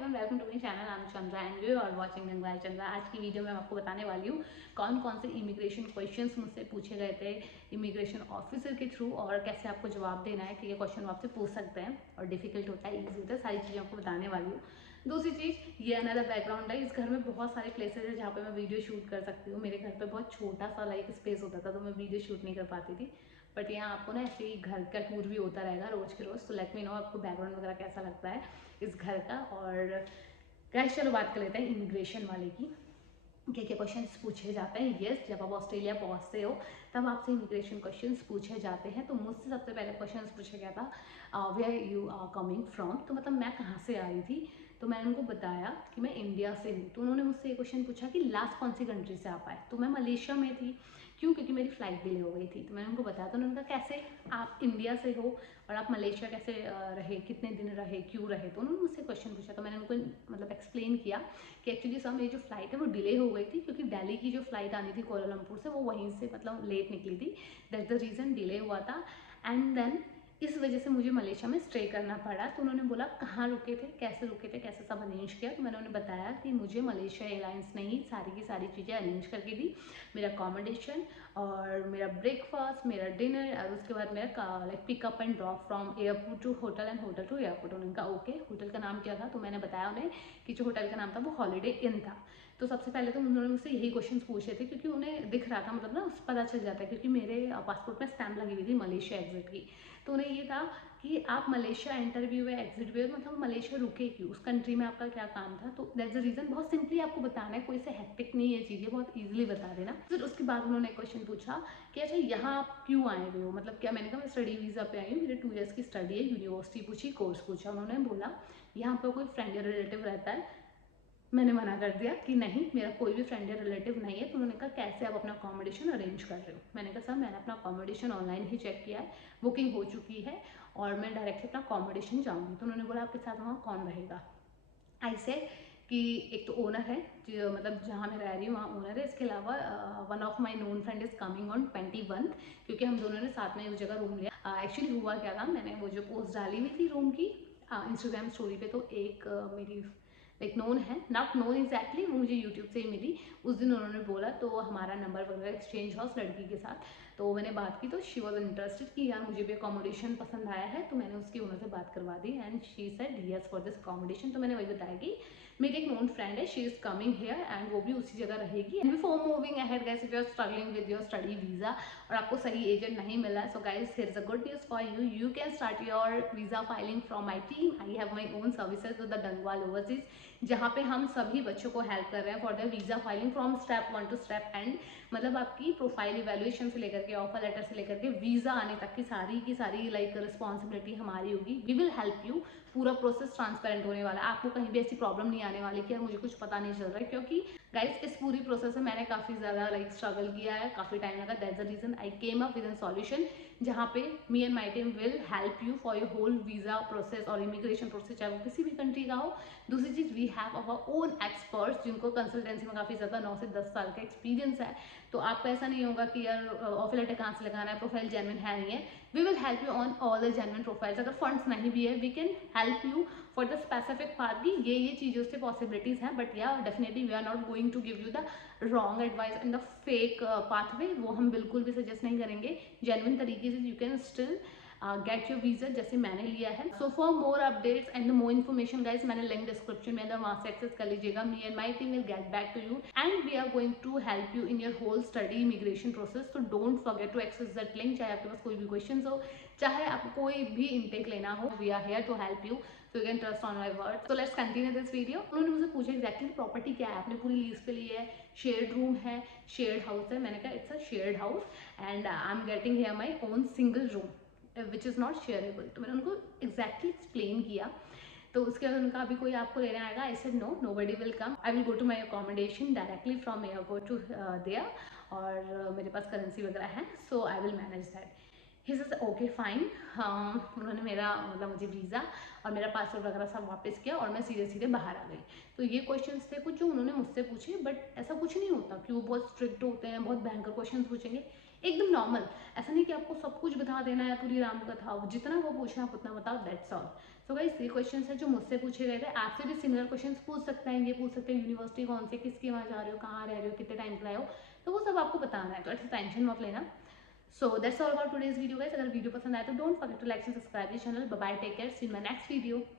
Everyone, welcome to my channel. I am Chandra and you are watching Gangwal Chandra. आज की video में मैं आपको बताने वाली हूँ कौन कौन से इमिग्रेशन क्वेश्चंस मुझसे पूछे गए थे इमिग्रेशन ऑफिसर के थ्रू, और कैसे आपको जवाब देना है कि ये क्वेश्चन आपसे पूछ सकते हैं और डिफिकल्ट होता है, ईजी होता है, सारी चीज़ें आपको बताने वाली हूँ। दूसरी चीज़, ये अनदर बैकग्राउंड है। इस घर में बहुत सारे प्लेसेस है जहाँ पे मैं वीडियो शूट कर सकती हूँ। मेरे घर पे बहुत छोटा सा लाइक स्पेस होता था तो मैं वीडियो शूट नहीं कर पाती थी, बट यहाँ आपको ना ऐसे ही घर का टूर भी होता रहेगा रोज के रोज। तो लेट मी नो आपको बैकग्राउंड वगैरह कैसा लगता है इस घर का। और गाइस चलो बात कर लेते हैं इमिग्रेशन वाले की, क्या क्या क्वेश्चंस पूछे जाते हैं। यस, जब आप ऑस्ट्रेलिया पहुंचते हो तब आपसे इमिग्रेशन क्वेश्चंस पूछे जाते हैं। तो मुझसे सबसे पहले क्वेश्चंस पूछा गया था where you are coming from, तो मतलब मैं कहाँ से आ रही थी। तो मैंने उनको बताया कि मैं इंडिया से हूँ। तो उन्होंने मुझसे ये क्वेश्चन पूछा कि लास्ट कौन सी कंट्री से आप आए। तो मैं मलेशिया में थी। क्यों? क्योंकि मेरी फ्लाइट डिले हो गई थी। तो मैंने उनको बताया। तो उन्होंने कहा कैसे आप इंडिया से हो और आप मलेशिया कैसे रहे, कितने दिन रहे, क्यों रहे। तो उन्होंने मुझसे क्वेश्चन पूछा। तो मैंने उनको मतलब एक्सप्लेन किया कि एक्चुअली सर मेरी जो फ्लाइट है वो डिले हो गई थी, क्योंकि दिल्ली की जो फ्लाइट आनी थी कोलालमपुर से वो वहीं से मतलब लेट निकली थी। दैट द रीज़न डिले हुआ था। एंड देन इस वजह से मुझे मलेशिया में स्टे करना पड़ा। तो उन्होंने बोला कहाँ रुके थे, कैसे सब अरेंज किया। तो मैंने उन्हें बताया कि मुझे मलेशिया एयरलाइंस ने ही सारी की सारी चीज़ें अरेंज करके दी, मेरा अकोमोडेशन और मेरा ब्रेकफास्ट, मेरा डिनर, और उसके बाद मेरा like pickup and drop from airport to hotel and hotel to airport. उन्होंने कहा ओके। होटल का नाम क्या था? तो मैंने बताया उन्हें कि जो होटल का नाम था वो हॉलीडे इन था। तो सबसे पहले तो उन्होंने मुझसे यही क्वेश्चन पूछे थे, क्योंकि उन्हें दिख रहा था, मतलब ना पता चल जाता है, क्योंकि मेरे पासपोर्ट में स्टैम्प लगी हुई थी मलेशिया एग्जिट की। तो उन्हें ये था कि आप मलेशिया एंटर भी हुए, एग्जिट भी हुए, मतलब मलेशिया रुके क्यों, उस कंट्री में आपका क्या काम था। तो दैट्स द रीज़न। बहुत सिंपली आपको बताना है, कोई से हेक्टिक नहीं है चीज़ें, बहुत ईजिली बता देना। फिर उसके बाद उन्होंने एक क्वेश्चन पूछा कि अच्छा यहाँ आप क्यों आए हुए हो, मतलब क्या। मैंने कहा मैं स्टडी वीज़ा पे आई हूँ, मेरे 2 ईयर्स की स्टडी है। यूनिवर्सिटी पूछी, कोर्स पूछा। उन्होंने बोला यहाँ पर कोई फ्रेंड या रिलेटिव रहता है। मैंने मना कर दिया कि नहीं, मेरा कोई भी फ्रेंड या रिलेटिव नहीं है। तो उन्होंने कहा कैसे आप अपना अकोमोडेशन अरेंज कर रहे हो। मैंने कहा सर मैंने अपना अकोमोडेशन ऑनलाइन ही चेक किया है, बुकिंग हो चुकी है और मैं डायरेक्टली अपना अकोमोडेशन जाऊँगी। तो उन्होंने बोला आपके साथ वहाँ कौन रहेगा। आई से कि एक तो ओनर है, जो मतलब जहाँ मैं रह रही हूँ वहाँ ओनर है। इसके अलावा one of my known friend is coming on 21, क्योंकि हम दोनों ने साथ में उस जगह रूम लिया। एक्चुअली हुआ क्या था, मैंने वो जो पोस्ट डाली हुई थी रूम की इंस्टाग्राम स्टोरी पे, तो एक मेरी लाइक नोन है, नॉट नोन एग्जैक्टली, वो मुझे यूट्यूब से ही मिली। उस दिन उन्होंने बोला, तो हमारा नंबर वगैरह एक्सचेंज हुआ उस लड़की के साथ। तो मैंने बात की, तो शी वॉज इंटरेस्टेड कि यार मुझे भी अकोमोडेशन पसंद आया है। तो मैंने उसकी ओनर से बात करवा दी and she said yes for this accommodation. तो मैंने वही बताया कि मेरी एक नोन फ्रेंड है, she is coming here and वो भी उसी जगह रहेगी। Before moving ahead guys, if you are struggling with your study visa और आपको सही एजेंट नहीं मिला है, so guys here is a good news for you, you can start your visa filing from my team. I have my own services with the Dangwal overseas, जहाँ पे हम सभी बच्चों को हेल्प कर रहे हैं for the visa filing from step 1 to step and. मतलब आपकी प्रोफाइल इवेल्युएशन से लेकर के ऑफर लेटर से लेकर के वीजा आने तक की सारी लाइक रिस्पॉन्सिबिलिटी हमारी होगी। We will help you. पूरा प्रोसेस ट्रांसपेरेंट होने वाला है, आपको कहीं भी ऐसी प्रॉब्लम नहीं आने वाली कि यार मुझे कुछ पता नहीं चल रहा है। क्योंकि गाइस इस पूरी प्रोसेस में मैंने काफ़ी ज़्यादा लाइक स्ट्रगल किया है, काफ़ी टाइम लगा। That's the reason I came up with a solution, जहाँ पे me and my team will help you for your whole visa process और इमिग्रेशन प्रोसेस, चाहे वो किसी भी कंट्री का हो। दूसरी चीज़, we have our own experts जिनको कंसल्टेंसी में काफ़ी ज़्यादा 9 से 10 साल का एक्सपीरियंस है। तो आपको ऐसा नहीं होगा कि यार ऑफर लेटर कहाँ से लगाना है, प्रोफाइल जेन्युइन है नहीं है। We will help you on all the genuine profiles. अगर फंड्स नहीं भी है, we can help you for the specific path की ये चीज़ों से पॉसिबिलिटीज़ हैं। बट या definitely we are not going to give you the wrong advice in the fake pathway, वो हम बिल्कुल भी सजेस्ट नहीं करेंगे। जेन्युइन तरीके से you can still get your visa जैसे मैंने लिया है। So for more updates and more information guys, मैंने लिंक डिस्क्रिप्शन में वहाँ से एक्सेस कर लीजिएगा। Me and my team will get back to you and we are going to help you in your whole study immigration process. तो don't forget to access that link, चाहे आपके पास कोई भी क्वेश्चन हो, चाहे आपको कोई भी इनटेक लेना हो, we are here to help you. So you can trust on my word. So let's continue this video. उन्होंने मुझे पूछा एग्जैक्टली प्रॉपर्टी क्या है, आपने पूरी लीज पे ली है, शेयर्ड रूम है, शेयर्ड हाउस है। मैंने कहा it's a shared house and I am getting here my own single room which is not shareable. तो मैंने उनको एग्जैक्टली एक्सप्लेन किया। तो उसके बाद उनका अभी कोई आपको लेने आएगा, I said no, nobody will come, I will go to my accommodation directly from airport to there, और मेरे पास करेंसी वगैरह है, so I will manage that. He says okay fine. उन्होंने मेरा मतलब मुझे वीज़ा और मेरा पासपोर्ट वगैरह सब वापस किया और मैं सीधे सीधे बाहर आ गई। तो ये क्वेश्चंस थे कुछ जो उन्होंने मुझसे पूछे, बट ऐसा कुछ नहीं होता कि वो बहुत स्ट्रिक्ट होते हैं, बहुत भयंकर क्वेश्चंस पूछेंगे। एकदम नॉर्मल, ऐसा नहीं कि आपको सब कुछ बता देना है पूरी राम कथा, जितना वो पूछना आप उतना बताओ, दैट्स ऑल। सो गाइस ये क्वेश्चंस है जो मुझसे पूछे गए थे, आपसे भी सिमिलर क्वेश्चंस पूछ सकते हैं, ये पूछ सकते हैं यूनिवर्सिटी कौन से, किसके वहाँ जा रहे हो, कहाँ रह रहे हो, कितने टाइम के लाए हो, तो वो सब आपको बताना है, तो ऐसे टेंशन मत लेना। So that's all about today's video guys. अगर वीडियो पसंद आए तो don't forget to like and subscribe this channel. Bye bye, take care, see you in my next video.